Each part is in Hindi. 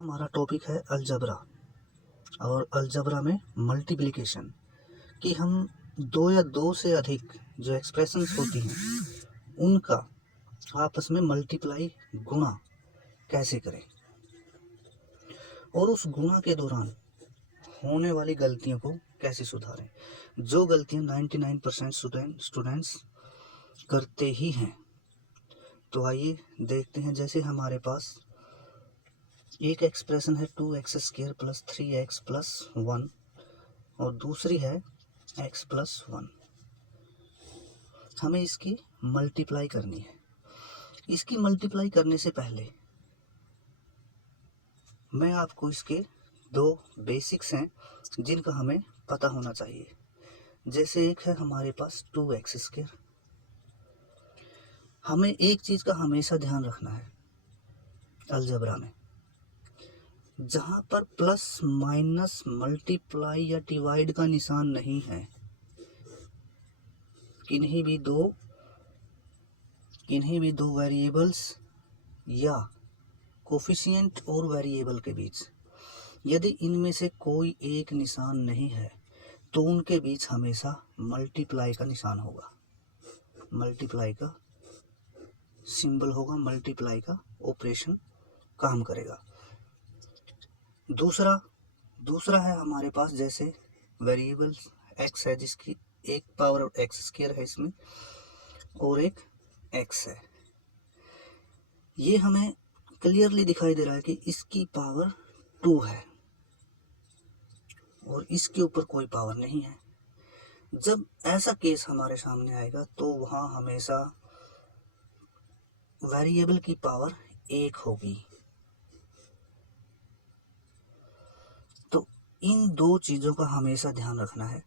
हमारा टॉपिक है अलजबरा और अलजबरा में मल्टीप्लिकेशन कि हम दो या दो से अधिक जो एक्सप्रेशंस होती हैं उनका आपस में मल्टीप्लाई गुणा कैसे करें और उस गुणा के दौरान होने वाली गलतियों को कैसे सुधारें। जो गलतियां 99% स्टूडेंट्स करते ही हैं। तो आइए देखते हैं। जैसे हमारे पास एक एक्सप्रेशन है 2x² + 3x + 1 और दूसरी है x + 1। हमें इसकी मल्टीप्लाई करनी है। इसकी मल्टीप्लाई करने से पहले मैं आपको इसके दो बेसिक्स हैं जिनका हमें पता होना चाहिए। जैसे एक है हमारे पास 2x²। हमें एक चीज़ का हमेशा ध्यान रखना है अलजबरा में, जहाँ पर प्लस माइनस मल्टीप्लाई या डिवाइड का निशान नहीं है, किन्हीं भी दो वेरिएबल्स या कोफिशिएंट और वेरिएबल के बीच यदि इनमें से कोई एक निशान नहीं है तो उनके बीच हमेशा मल्टीप्लाई का निशान होगा, मल्टीप्लाई का सिंबल होगा, मल्टीप्लाई का ऑपरेशन काम करेगा। दूसरा है हमारे पास जैसे वेरिएबल x है जिसकी एक पावर x² है इसमें और एक x है। ये हमें क्लियरली दिखाई दे रहा है कि इसकी पावर 2 है और इसके ऊपर कोई पावर नहीं है। जब ऐसा केस हमारे सामने आएगा तो वहाँ हमेशा वेरिएबल की पावर 1 होगी। तो इन दो चीज़ों का हमेशा ध्यान रखना है।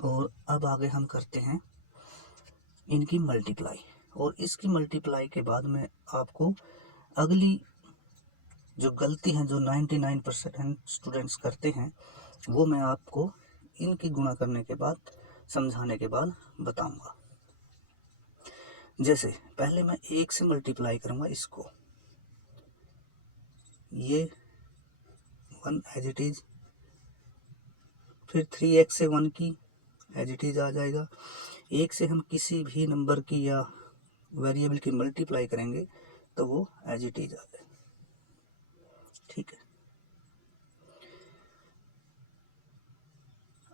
और अब आगे हम करते हैं इनकी मल्टीप्लाई, और इसकी मल्टीप्लाई के बाद में आपको अगली जो गलती है जो 99% स्टूडेंट्स करते हैं वो मैं आपको इनकी गुणा करने के बाद, समझाने के बाद बताऊंगा। जैसे पहले मैं 1 से मल्टीप्लाई करूंगा इसको, ये 1 एज इट इज, फिर 3x से 1 की एज इट इज आ जाएगा। 1 से हम किसी भी नंबर की या वेरिएबल की मल्टीप्लाई करेंगे तो वो एज इट इज आ जाएगा। ठीक है,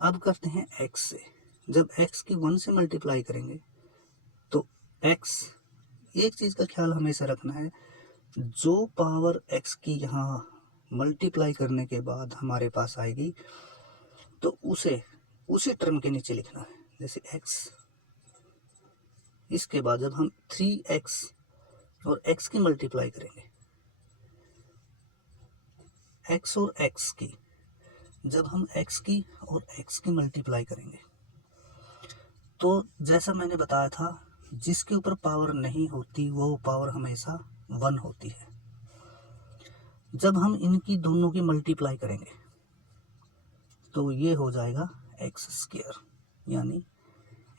अब करते हैं x से। जब x की 1 से मल्टीप्लाई करेंगे तो x, एक चीज़ का ख्याल हमेशा रखना है, जो पावर x की यहाँ मल्टीप्लाई करने के बाद हमारे पास आएगी तो उसे उसी टर्म के नीचे लिखना है। जैसे x, इसके बाद जब हम 3x और x की मल्टीप्लाई करेंगे, x और x की, जब हम x की और x की मल्टीप्लाई करेंगे तो जैसा मैंने बताया था, जिसके ऊपर पावर नहीं होती वो पावर हमेशा 1 होती है। जब हम इनकी दोनों की मल्टीप्लाई करेंगे तो ये हो जाएगा x², यानी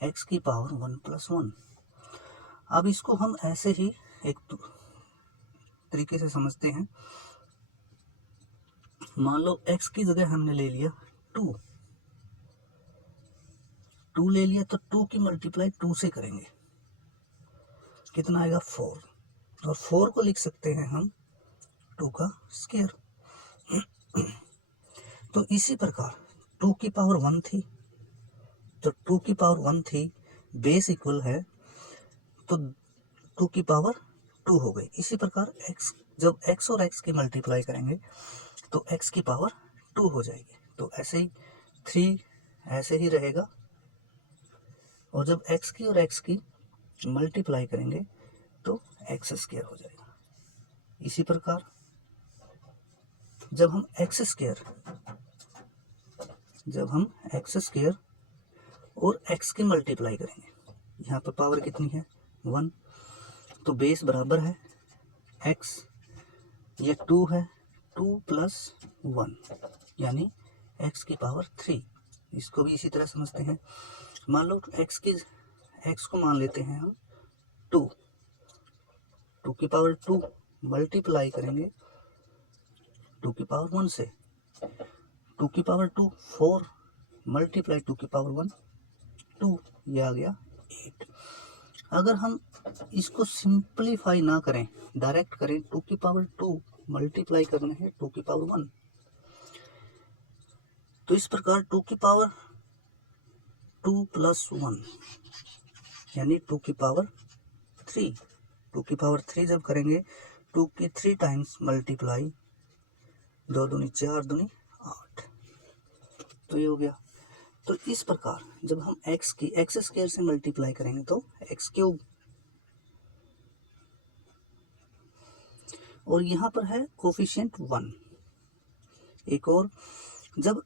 x की पावर 1 + 1। अब इसको हम ऐसे ही एक तरीके से समझते हैं। मान लो x की जगह हमने ले लिया 2 ले लिया, तो 2 की मल्टीप्लाई 2 से करेंगे, कितना आएगा 4, और 4 को लिख सकते हैं हम 2 का स्क्वायर। तो इसी प्रकार 2 की पावर 1 थी, तो 2 की पावर 1 थी, बेस इक्वल है तो 2 की पावर 2 हो गई। इसी प्रकार x, जब x और x की मल्टीप्लाई करेंगे तो x की पावर 2 हो जाएगी। तो ऐसे ही 3 ऐसे ही रहेगा, और जब x की और x की मल्टीप्लाई करेंगे तो x² हो जाएगा। इसी प्रकार जब हम x² और x की मल्टीप्लाई करेंगे, यहाँ पर पावर कितनी है 1, तो बेस बराबर है x, ये 2 है, 2 + 1 यानी x की पावर 3। इसको भी इसी तरह समझते हैं। मान लो x को मान लेते हैं हम 2 की पावर 2 मल्टीप्लाई करेंगे टू की पावर 1 से, टू की पावर 2 4 मल्टीप्लाई टू की पावर 1 2, ये आ गया 8। अगर हम इसको सिंप्लीफाई ना करें, डायरेक्ट करें, टू की पावर 2 मल्टीप्लाई करना है टू की पावर 1, तो इस प्रकार टू की पावर 2 प्लस 1 यानी टू की पावर 3, टू की पावर 3 जब करेंगे, टू की 3 टाइम्स मल्टीप्लाई, 2 दूनी 4 दूनी 8, तो ये हो गया। तो इस प्रकार जब हम x की एक्स स्क्वायर से मल्टीप्लाई करेंगे तो एक्स क्यूब, और यहाँ पर है कोफिशिएंट 1। एक और, जब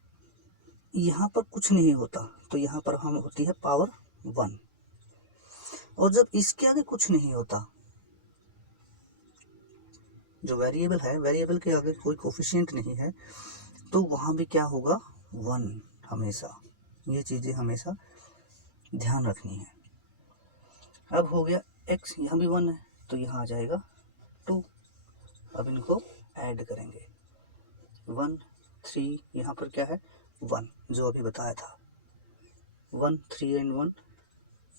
यहाँ पर कुछ नहीं होता तो यहाँ पर हम होती है पावर 1, और जब इसके आगे कुछ नहीं होता, जो वेरिएबल है, वेरिएबल के आगे कोई कोफिशिएंट नहीं है, तो वहाँ भी क्या होगा 1 हमेशा। ये चीज़ें हमेशा ध्यान रखनी है। अब हो गया x, यहाँ भी 1 है तो यहाँ आ जाएगा 2। अब इनको ऐड करेंगे, 1 3, यहाँ पर क्या है 1 जो अभी बताया था, 1 3 एंड 1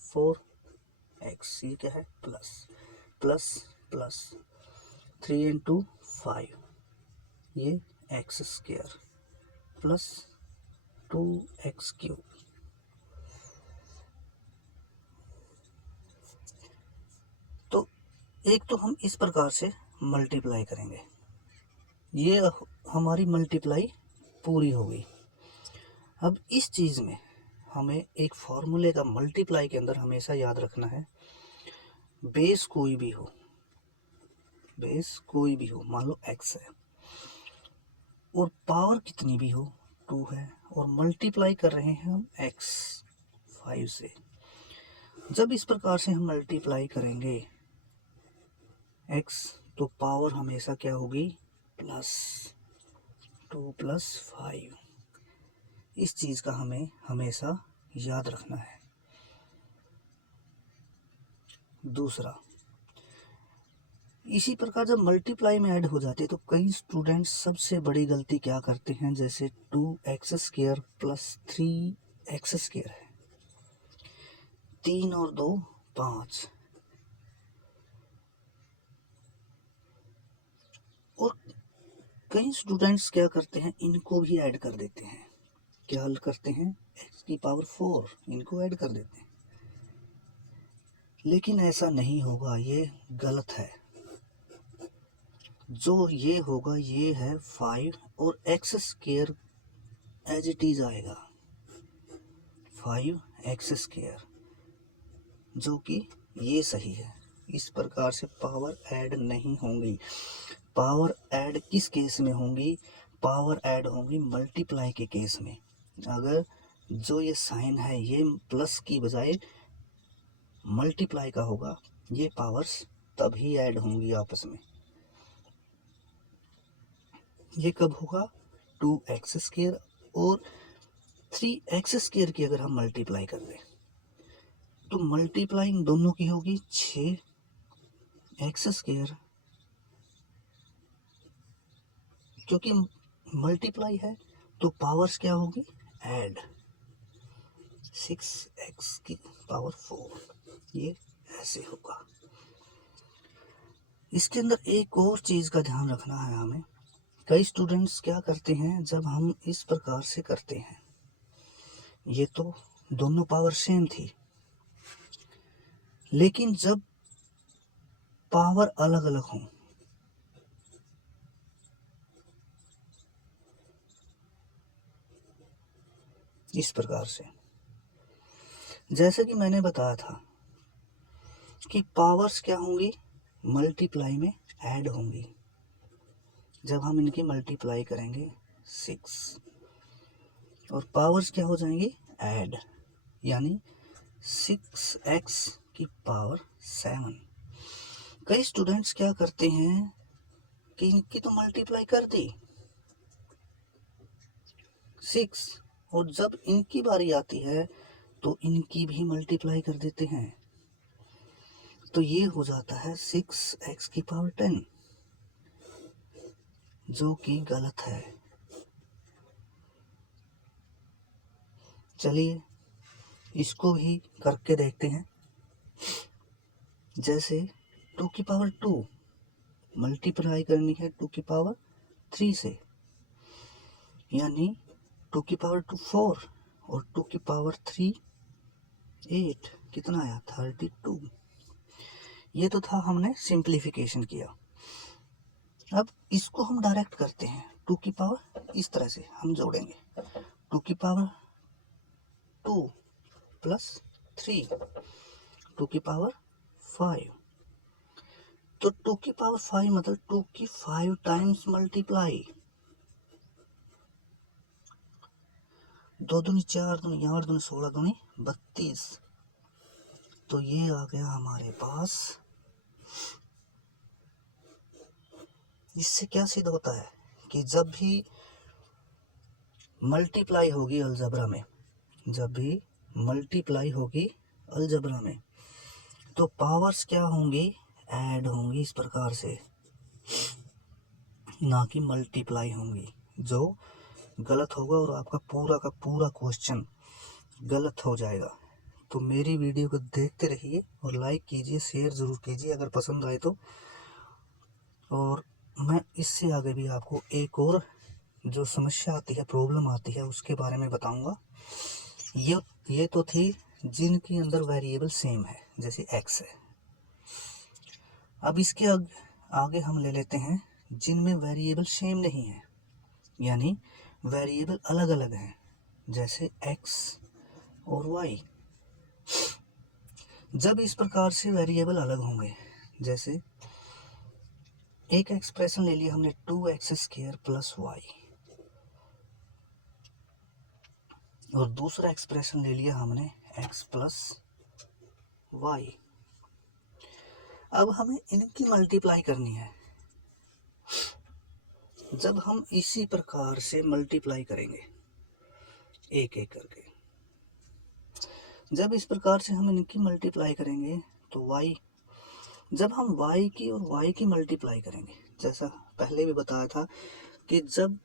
4 x, ये क्या है प्लस प्लस प्लस, 3 एंड 2 5, ये x square plus 2x cube. तो एक तो हम इस प्रकार से मल्टीप्लाई करेंगे, ये हमारी मल्टीप्लाई पूरी हो गई। अब इस चीज़ में हमें एक फॉर्मूले का मल्टीप्लाई के अंदर हमेशा याद रखना है, बेस कोई भी हो, बेस कोई भी हो, मान लो x है और पावर कितनी भी हो 2 है, और मल्टीप्लाई कर रहे हैं हम x 5 से। जब इस प्रकार से हम मल्टीप्लाई करेंगे x, तो पावर हमेशा क्या होगी प्लस 2 प्लस 5। इस चीज़ का हमें हमेशा याद रखना है। दूसरा, इसी प्रकार जब मल्टीप्लाई में ऐड हो जाते तो कई स्टूडेंट्स सबसे बड़ी गलती क्या करते हैं, जैसे 2x square plus 3x square है, 3 और 2 5, और कई स्टूडेंट्स क्या करते हैं, इनको भी ऐड कर देते हैं। क्या हल करते हैं, x की पावर 4 इनको ऐड कर देते हैं, लेकिन ऐसा नहीं होगा, ये गलत है। जो ये होगा ये है 5 और x square as it is आएगा 5x स्क्वायर, जो कि ये सही है। इस प्रकार से पावर ऐड नहीं होंगी। पावर ऐड किस केस में होंगी, पावर ऐड होंगी मल्टीप्लाई के केस में। अगर जो ये साइन है ये प्लस की बजाय मल्टीप्लाई का होगा, ये पावर्स तभी ऐड होंगी आपस में। ये कब होगा, 2x स्क्वायर और 3x स्क्वायर की अगर हम मल्टीप्लाई कर दें तो मल्टीप्लाइंग दोनों की होगी 6x स्क्वायर, क्योंकि मल्टीप्लाई है तो पावर्स क्या होगी ऐड, 6x की पावर 4, ये ऐसे होगा। इसके अंदर एक और चीज़ का ध्यान रखना है हमें। कई स्टूडेंट्स क्या करते हैं, जब हम इस प्रकार से करते हैं, ये तो दोनों पावर सेम थी, लेकिन जब पावर अलग अलग हों, इस प्रकार से, जैसे कि मैंने बताया था कि पावर्स क्या होंगी मल्टीप्लाई में ऐड होंगी। जब हम इनकी मल्टीप्लाई करेंगे 6 और पावर्स क्या हो जाएंगी ऐड, यानी 6x की पावर 7। कई स्टूडेंट्स क्या करते हैं कि इनकी तो मल्टीप्लाई कर दी 6, और जब इनकी बारी आती है तो इनकी भी मल्टीप्लाई कर देते हैं, तो ये हो जाता है 6x की पावर 10। जो कि गलत है। चलिए इसको भी करके देखते हैं। जैसे 2 की पावर 2 मल्टीप्लाई करनी है 2 की पावर 3 से, यानी 2 की पावर 2 4 और 2 की पावर 3 8, कितना आया 32। ये तो था, हमने सिंप्लीफिकेशन किया। अब इसको हम डायरेक्ट करते हैं। 2 की पावर इस तरह से हम जोड़ेंगे, 2 की पावर 2 प्लस 3, 2 की पावर 5। तो 2 की पावर 5 मतलब 2 की 5 टाइम्स मल्टीप्लाई, 2 दूनी 4 दूनी 8 दूनी 16 दूनी 32। तो ये आ गया हमारे पास। इससे क्या सिद्ध होता है कि जब भी मल्टीप्लाई होगी अलजबरा में, जब भी मल्टीप्लाई होगी अलजबरा में, तो पावर्स क्या होंगी, ऐड होंगी इस प्रकार से, ना कि मल्टीप्लाई होंगी, जो गलत होगा और आपका पूरा का पूरा क्वेश्चन गलत हो जाएगा। तो मेरी वीडियो को देखते रहिए और लाइक कीजिए, शेयर ज़रूर कीजिए अगर पसंद आए तो। और मैं इससे आगे भी आपको एक और जो समस्या आती है, प्रॉब्लम आती है, उसके बारे में बताऊंगा। ये तो थी जिनके अंदर वेरिएबल सेम है, जैसे x है। अब इसके आगे हम ले लेते हैं जिनमें वेरिएबल सेम नहीं है, यानी वेरिएबल अलग अलग हैं, जैसे x और y। जब इस प्रकार से वेरिएबल अलग होंगे, जैसे एक एक्सप्रेशन ले लिया हमने 2x² प्लस y, और दूसरा एक्सप्रेशन ले लिया हमने x प्लस y। अब हमें इनकी मल्टीप्लाई करनी है। जब हम इसी प्रकार से मल्टीप्लाई करेंगे एक एक करके, जब इस प्रकार से हम इनकी मल्टीप्लाई करेंगे तो y, जब हम y की और y की मल्टीप्लाई करेंगे, जैसा पहले भी बताया था कि जब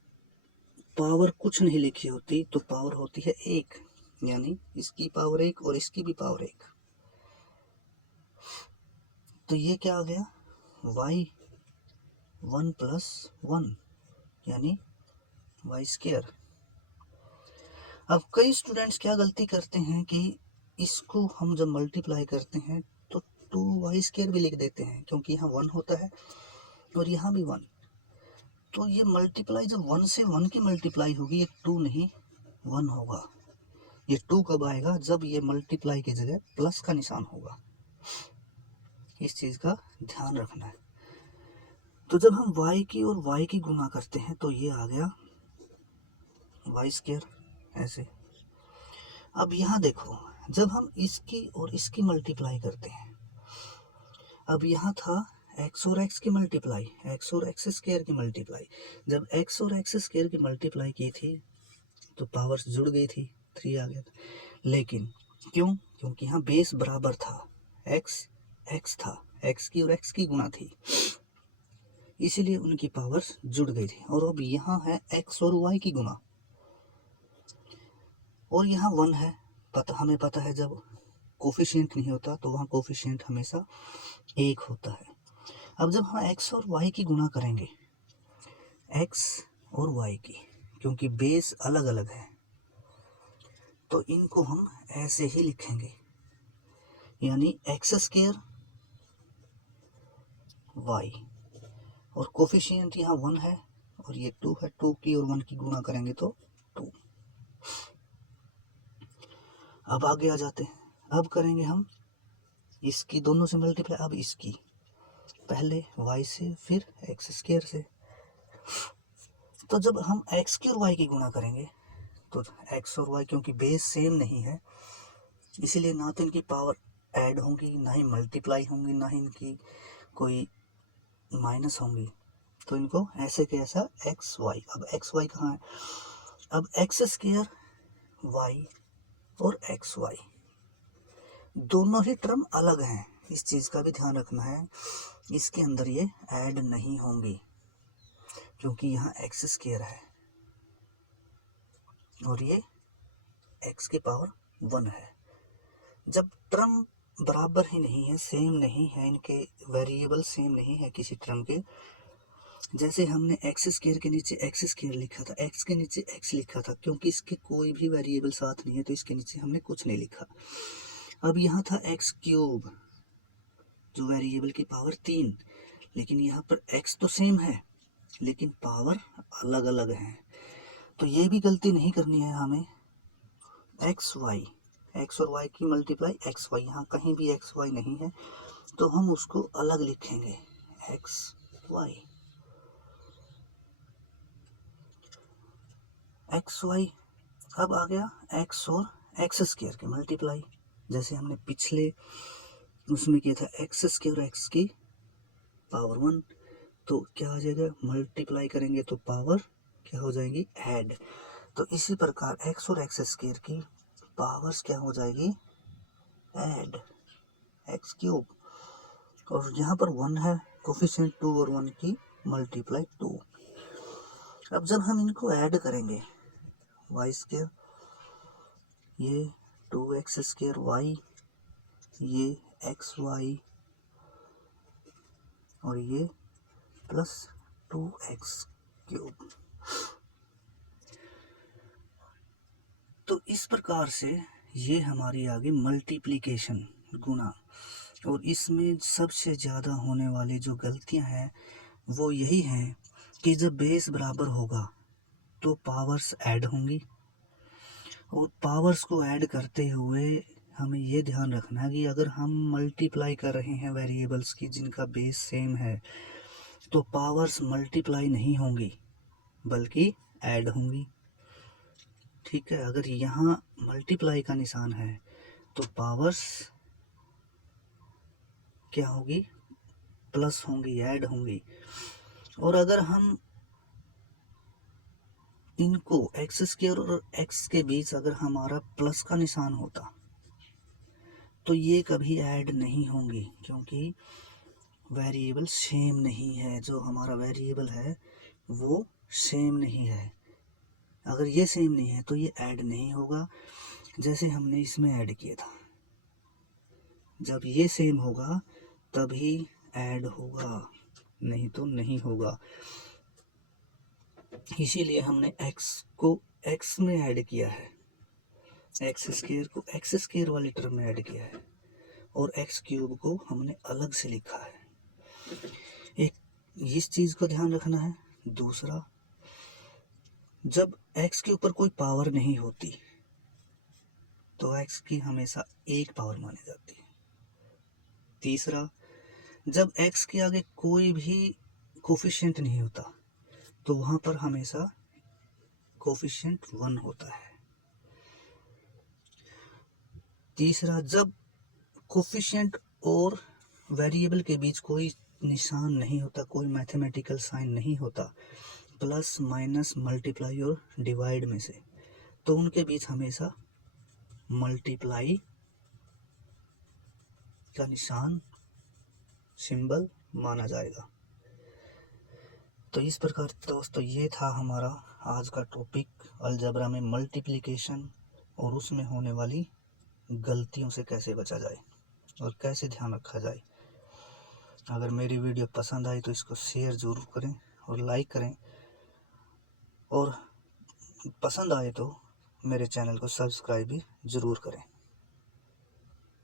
पावर कुछ नहीं लिखी होती तो पावर होती है 1, यानी इसकी पावर 1 और इसकी भी पावर 1। तो ये क्या आ गया, y 1 प्लस 1 यानी y²। अब कई स्टूडेंट्स क्या गलती करते हैं कि इसको हम जब मल्टीप्लाई करते हैं तो 2y² भी लिख देते हैं, क्योंकि यहाँ 1 होता है और यहाँ भी 1। तो ये मल्टीप्लाई जब 1 से 1 की मल्टीप्लाई होगी, ये 2 नहीं 1 होगा। ये 2 कब आएगा, जब ये मल्टीप्लाई की जगह प्लस का निशान होगा। इस चीज़ का ध्यान रखना है। तो जब हम y की और y की गुना करते हैं तो ये आ गया y², ऐसे। अब यहाँ देखो, जब हम इसकी और इसकी मल्टीप्लाई करते हैं, अब यहाँ था x और x की मल्टीप्लाई, x और x² की मल्टीप्लाई। जब x और x² की मल्टीप्लाई की थी तो पावर्स जुड़ गई थी, 3 आ गया था। लेकिन क्यों, क्योंकि यहाँ बेस बराबर था, x था, x की और x की गुना थी, इसीलिए उनकी पावर्स जुड़ गई थी। और अब यहाँ है x और y की गुना, और यहाँ 1 है। हमें पता है जब कोफिशिएंट नहीं होता तो वहाँ कोफिशिएंट हमेशा 1 होता है। अब जब हम x और y की गुना करेंगे, x और y की, क्योंकि बेस अलग अलग है, तो इनको हम ऐसे ही लिखेंगे, यानी x² y, और कोफिशिएंट यहाँ 1 है और ये 2 है, 2 की और 1 की गुना करेंगे तो 2। अब आगे आ जाते हैं। अब करेंगे हम इसकी दोनों से मल्टीप्लाई, अब इसकी पहले y से फिर x² से। तो जब हम x की और y की गुना करेंगे तो x और y, क्योंकि बेस सेम नहीं है, इसीलिए ना तो इनकी पावर ऐड होंगी, ना ही मल्टीप्लाई होंगी, ना ही इनकी कोई माइनस होंगी। तो इनको ऐसे के ऐसा xy। अब xy कहाँ है, अब x² y और xy दोनों ही टर्म अलग हैं, इस चीज़ का भी ध्यान रखना है। इसके अंदर ये ऐड नहीं होंगी, क्योंकि यहाँ एक्स स्क्वायर है और ये एक्स की पावर 1 है। जब टर्म बराबर ही नहीं है, सेम नहीं है, इनके वेरिएबल सेम नहीं है किसी टर्म के, जैसे हमने एक्स स्क्वायर के नीचे एक्स स्क्वायर लिखा था, एक्स के नीचे एक्स लिखा था, क्योंकि इसके कोई भी वेरिएबल साथ नहीं है तो इसके नीचे हमने कुछ नहीं लिखा। अब यहाँ था एक्स क्यूब जो वेरिएबल की पावर 3, लेकिन यहाँ पर एक्स तो सेम है लेकिन पावर अलग अलग है। तो ये भी गलती नहीं करनी है हमें। एक्स वाई, एक्स और वाई की मल्टीप्लाई एक्स वाई, यहाँ कहीं भी एक्स वाई नहीं है तो हम उसको अलग लिखेंगे, एक्स वाई। X Y. अब आ गया एक्स और एक्स स्क्वायर की मल्टीप्लाई, जैसे हमने पिछले उसमें किया था, एक्स स्क्वायर एक्स की पावर 1, तो क्या आ जाएगा, मल्टीप्लाई करेंगे तो पावर क्या हो जाएगी, ऐड। तो इसी प्रकार एक्स और एक्स स्क्वायर की पावर्स क्या हो जाएगी, ऐड, एक्स क्यूब। और यहाँ पर 1 है, कोफिशिएंट 2 और 1 की मल्टीप्लाई 2। अब जब हम इनको ऐड करेंगे, वाई स्क्वायर, ये 2x स्क्वायर वाई, ये एक्स वाई और ये प्लस 2x क्यूब। तो इस प्रकार से ये हमारी आ गई मल्टीप्लिकेशन, गुणा। और इसमें सबसे ज़्यादा होने वाली जो गलतियां हैं वो यही हैं कि जब बेस बराबर होगा तो पावर्स ऐड होंगी, और पावर्स को ऐड करते हुए हमें ये ध्यान रखना है कि अगर हम मल्टीप्लाई कर रहे हैं वेरिएबल्स की जिनका बेस सेम है तो पावर्स मल्टीप्लाई नहीं होंगी बल्कि ऐड होंगी। ठीक है, अगर यहाँ मल्टीप्लाई का निशान है तो पावर्स क्या होगी, प्लस होंगी, ऐड होंगी। और अगर हम इनको एक्स स्क्वायर और एक्स के बीच अगर हमारा प्लस का निशान होता तो ये कभी ऐड नहीं होंगी, क्योंकि वेरिएबल सेम नहीं है, जो हमारा वेरिएबल है वो सेम नहीं है। अगर ये सेम नहीं है तो ये ऐड नहीं होगा, जैसे हमने इसमें ऐड किया था। जब ये सेम होगा तभी ऐड होगा, नहीं तो नहीं होगा। इसीलिए हमने x को x में ऐड किया है, एक्स स्क्वायर को एक्स स्क्वायर वाली टर्म में ऐड किया है, और एक्स क्यूब को हमने अलग से लिखा है। एक इस चीज़ को ध्यान रखना है। दूसरा, जब x के ऊपर कोई पावर नहीं होती तो x की हमेशा एक पावर मानी जाती है। तीसरा, जब x के आगे कोई भी कोफिशिएंट नहीं होता तो वहाँ पर हमेशा कोफिशिएंट 1 होता है। तीसरा, जब कोफिशिएंट और वेरिएबल के बीच कोई निशान नहीं होता, कोई मैथमेटिकल साइन नहीं होता, प्लस माइनस मल्टीप्लाई और डिवाइड में से, तो उनके बीच हमेशा मल्टीप्लाई का निशान, सिंबल माना जाएगा। तो इस प्रकार दोस्तों ये था हमारा आज का टॉपिक, अलजेब्रा में मल्टीप्लिकेशन और उसमें होने वाली गलतियों से कैसे बचा जाए और कैसे ध्यान रखा जाए। अगर मेरी वीडियो पसंद आई तो इसको शेयर ज़रूर करें और लाइक करें, और पसंद आए तो मेरे चैनल को सब्सक्राइब भी ज़रूर करें।